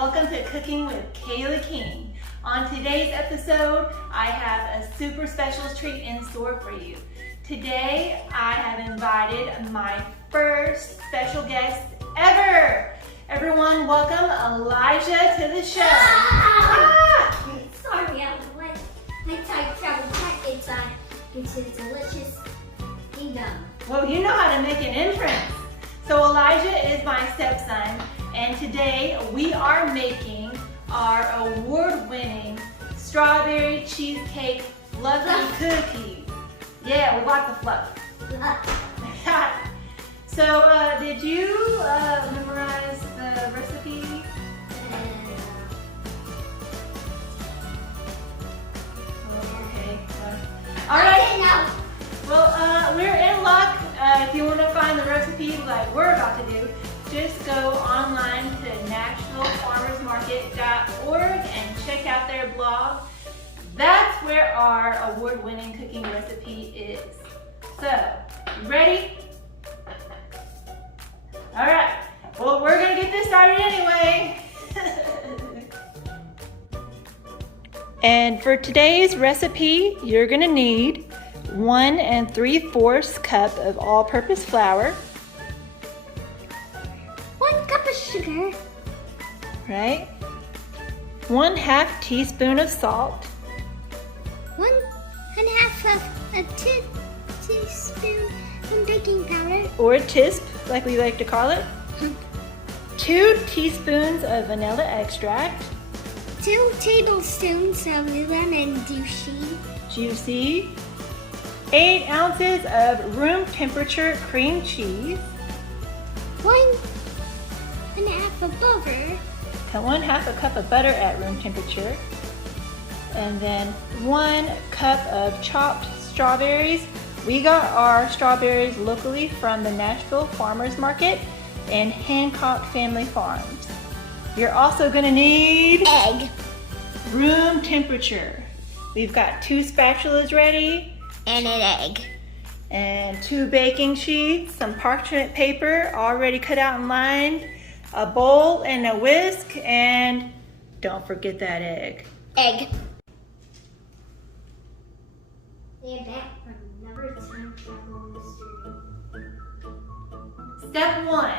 welcome to Cooking with Kayla King. On today's episode, I have a super special treat in store for you. Today, I have invited my first special guest ever. Everyone, welcome Elijah to the show. Sorry, I was late. My time travel back inside into the delicious kingdom. Well, you know how to make an entrance. So Elijah is my stepson, and today we are making our award-winning strawberry cheesecake fluffy cookies. Yeah, with lots of fluff. So, did you memorize the recipe? Okay. All right. Well, we're in luck. If you want to find the recipe like we're about to do, just go online to NashvilleFarmersMarket.org and check out their blog. That's where our award-winning cooking recipe is. So, you ready? All right. Well, we're going to get this started anyway. And for today's recipe, you're going to need 1 3/4 cup of all-purpose flour. 1 cup of sugar. Right? 1/2 teaspoon of salt. 1.5 of a teaspoon of baking powder. Or a tisp, like we like to call it. 2 teaspoons of vanilla extract. 2 tablespoons of lemon Juicy. 8 ounces of room temperature cream cheese. 1.5 of butter. And 1/2 a cup of butter at room temperature. And then 1 cup of chopped strawberries. We got our strawberries locally from the Nashville Farmers Market and Hancock Family Farms. You're also gonna need Egg. Room temperature. We've got 2 spatulas ready. And an egg. And 2 baking sheets, some parchment paper already cut out and lined, a bowl and a whisk, and don't forget that egg. Egg. They're back from another time travel mystery. Step 1,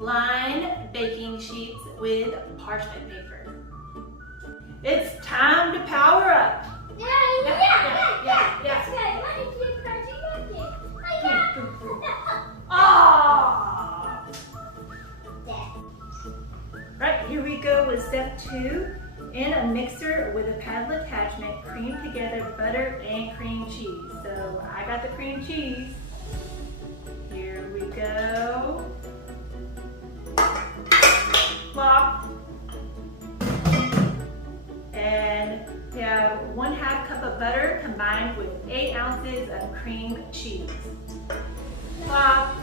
line baking sheets with parchment paper. It's time to power up. Yeah. That's right. What did you crunchy Ah! Right, here we go with step 2. In a mixer with a paddle attachment, cream together butter and cream cheese. So I got the cream cheese. Here we go. Plop. And we have 1/2 cup of butter combined with 8 ounces of cream cheese. Plop.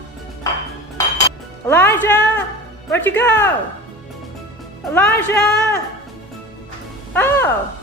Elijah, where'd you go? Elijah! Oh!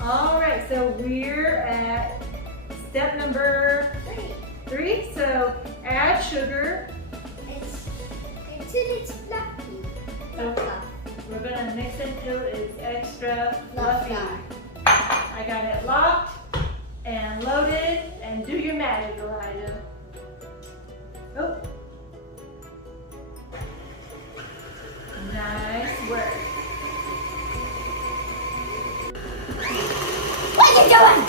All right, so we're at step number 3. So add sugar. It's fluffy. Okay. We're gonna mix it till it's extra fluffy. I got it locked and loaded, and do your magic, Elijah. Oh. Nice work. What are you doing?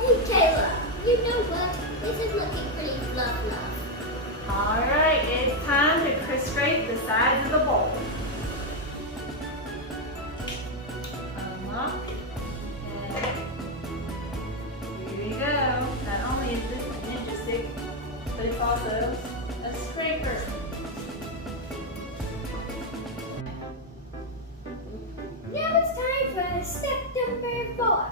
Hey, Kayla. You know what? This is looking pretty fluff. All right, it's time to scrape the sides of the bowl. Unlock. And here you go. Not only is this a ninja stick, but it's also a scraper. Now it's time for step number 4.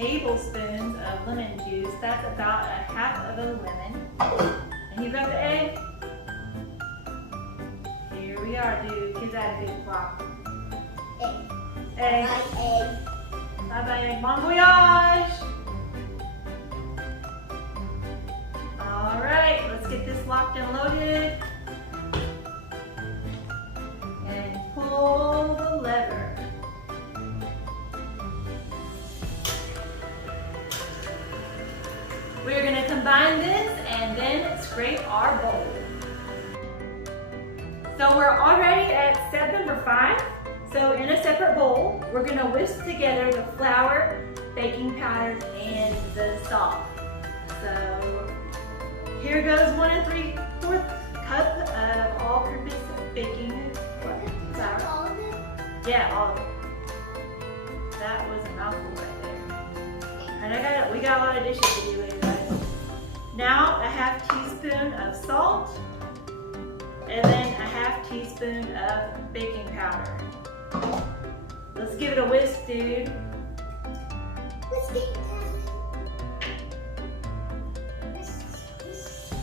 tablespoons of lemon juice. That's about a half of a lemon. And you got the egg? Here we are, dude. Give that a big flop. Egg. Bye, egg. Bye-bye, egg. Bon voyage! All right, let's get this locked and loaded. And pull the lever. We're gonna combine this and then scrape our bowl. So we're already at step number 5. So in a separate bowl, we're gonna whisk together the flour, baking powder, and the salt. So here goes 1 3/4 cup of all-purpose baking flour. All of it? Yeah, all of it. That was a mouthful right there. And we got a lot of dishes to do later, guys. Now a half teaspoon of salt, and then a half teaspoon of baking powder. Let's give it a whisk, dude. Whisking.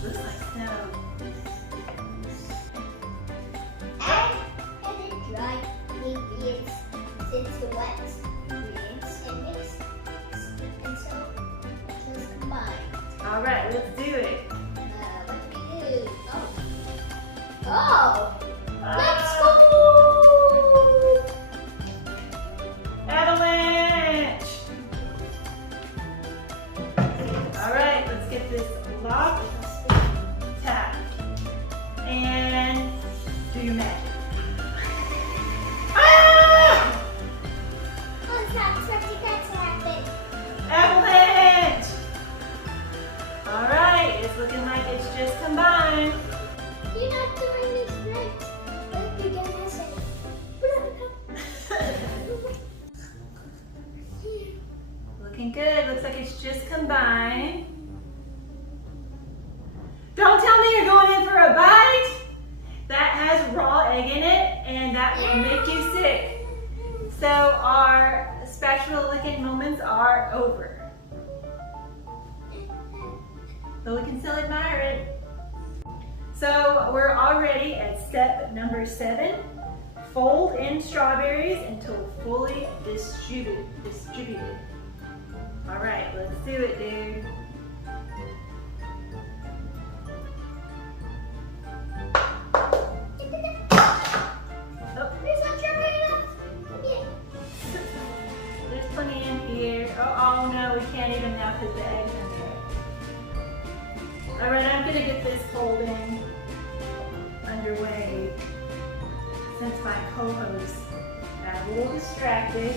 Looks like snow. Add the dry ingredients into wet ingredients and mix until just combined. All right, let's do it. What do we do? Oh! Let's go! Avalanche! All right, let's get this locked, tap, and do your magic. Ah! Oh, it's not expecting that to happen. Avalanche! All right, it's looking like it's just combined. You're not doing this right. But you're gonna say, Looking good. Looks like it's just combined. Don't tell me you're going in for a bite. That has raw egg in it, and that will make you sick. So our spatula licking moments are over. But we can still admire it. So we're already at step number 7. Fold in strawberries until fully distributed. All right, let's do it, dude. Oh, there's not strawberry left. Okay. there's plenty in here. Oh no, we can't even now put the eggs in there. All right, I'm gonna get this folding underway since my co-host got a little distracted.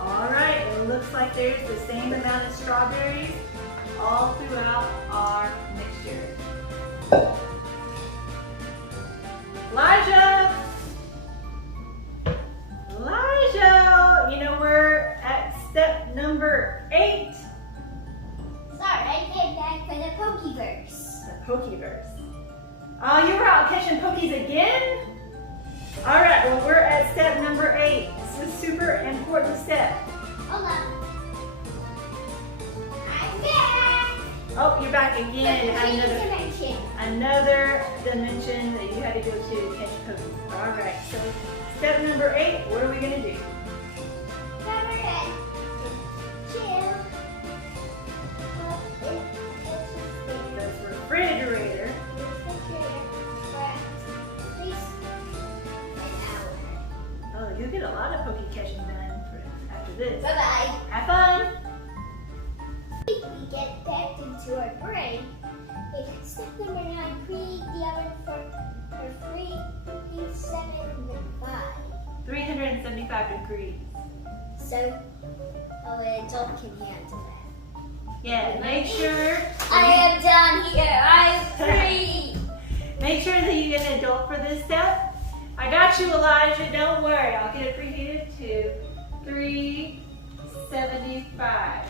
All right, it looks like there's the same amount of strawberries all throughout our mixture. Elijah! You know, we're at step number 8. Sorry, I came back for the Pokeverse. The Pokeverse. Oh, you were out catching Pokies again? All right, well, we're at step number 8. This is a super important step. Hold on. I'm back. Oh, you're back again. Another dimension that you had to go to catch Pokies. All right, so step number 8, what are we going to do? Number 8. Chill. The refrigerator. Oh, you'll get a lot of Poke catching done after this. Bye-bye. Have fun. We get back into our brain. It's step number 9. Preheat the oven for 375 degrees. So, an adult can handle that. Yeah, make sure. I am done here. I am free. Make sure that you get an adult for this step. I got you, Elijah. Don't worry. I'll get it preheated to 375.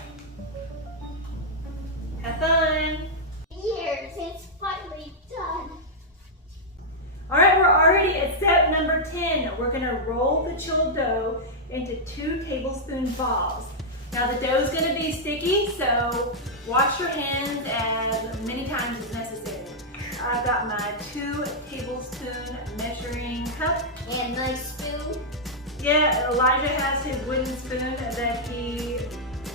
Have fun. Years, it's finally done. All right, we're already at step number 10, we're gonna roll the chilled dough into 2 tablespoon balls. Now the dough is gonna be sticky, so wash your hands as many times as necessary. I've got my 2 tablespoon measuring cup. And my spoon. Yeah, Elijah has his wooden spoon that he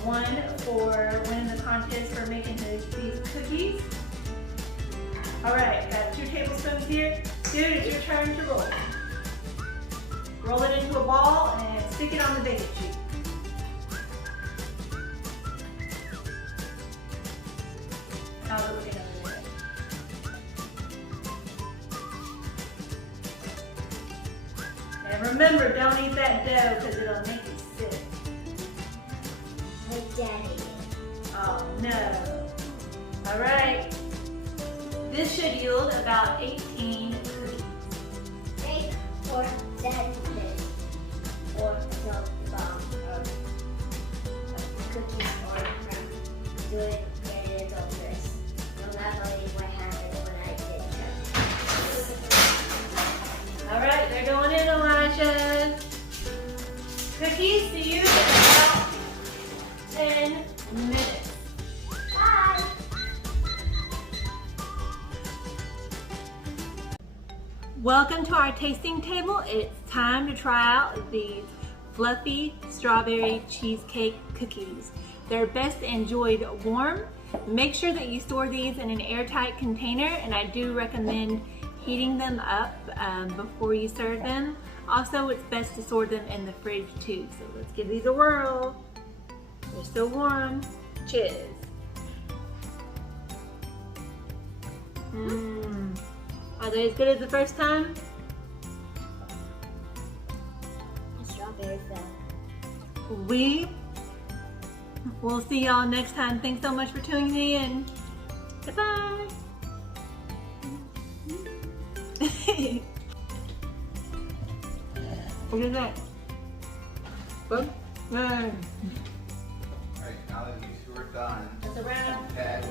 won for winning the contest for making these cookies. All right, got 2 tablespoons here. Dude, it's your turn to roll. Roll it into a ball and stick it on the baking sheet. How's it looking over there? And remember, don't eat that dough because it'll make you sick. My daddy. Oh no. All right. This should yield about 18 cookies. Make or that this. Or the bomb of cookies or from doing it on this. No matter what happened when I did that. All right, they're going in, Elijah. Cookies, see you in about 10 minutes. Bye. Welcome to our tasting table. It's time to try out these fluffy strawberry cheesecake cookies. They're best enjoyed warm. Make sure that you store these in an airtight container, and I do recommend heating them up before you serve them. Also, it's best to store them in the fridge too. So let's give these a whirl. They're still warm. Cheers. Are they as good as the first time? Strawberry fell. We will see y'all next time. Thanks so much for tuning in. Goodbye. What is that? Good? Good. Alright, now that these two are done, That's a wrap. add a